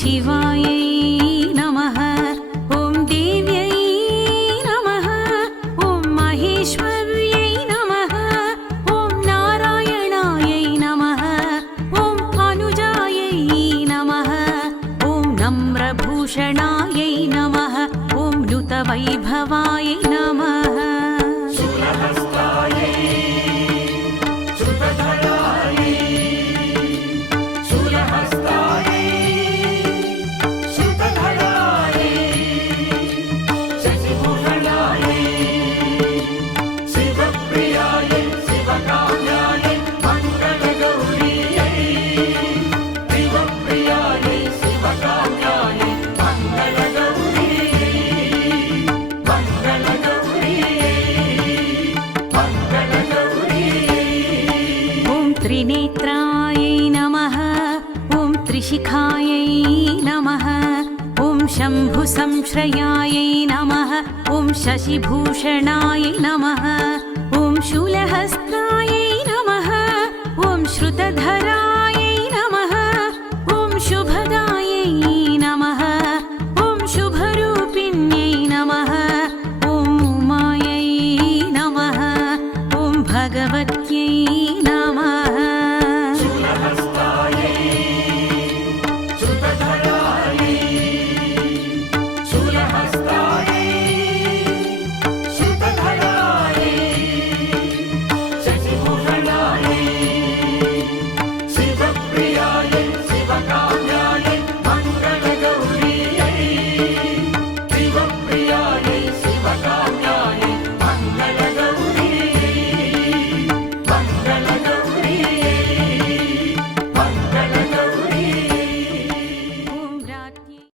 शिवायै नमः। ॐ देव्यै नमः। ॐ महेश्वर्यै नमः। ॐ नारायणायै नमः। ॐ अनुजायै नमः। ॐ नम्रभूषणायै नमः। ॐ नुतवैभवायै नमः। त्रिनेत्रायै नमः। ॐ त्रिशिखायै नमः। ॐ शम्भुसंश्रयायै नमः। ॐ शशिभूषणायै नमः। ॐ शूलहस्तायै नमः। ॐ श्रुतधरायै